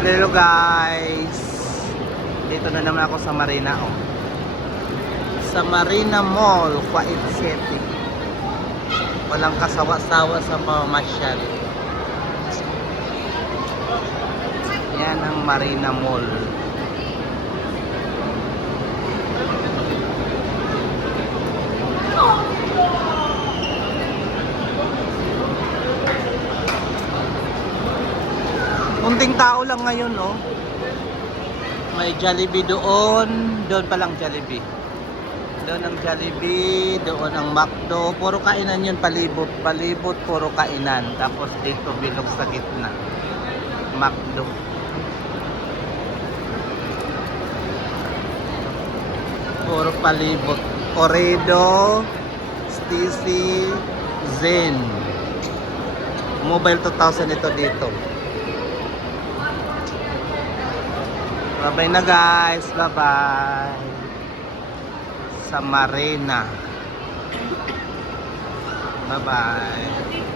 Hello guys, dito na naman ako sa Marina, oh. Sa Marina Mall, Kuwait City. Walang kasawa-sawa sa pamamasyal. Yan ang Marina Mall. Kunting tao lang ngayon, no? May Jollibee doon. Doon pa lang Jollibee. Doon ang Jollibee, doon ang McDo. Puro kainan yun, palibot, puro kainan. Tapos dito bilog sa gitna. McDo. Puro palibot. Corredo, Stacy, Zen. Mobile 2000 ito dito. Bye-bye na guys. Bye-bye. Sa Marina. Bye-bye.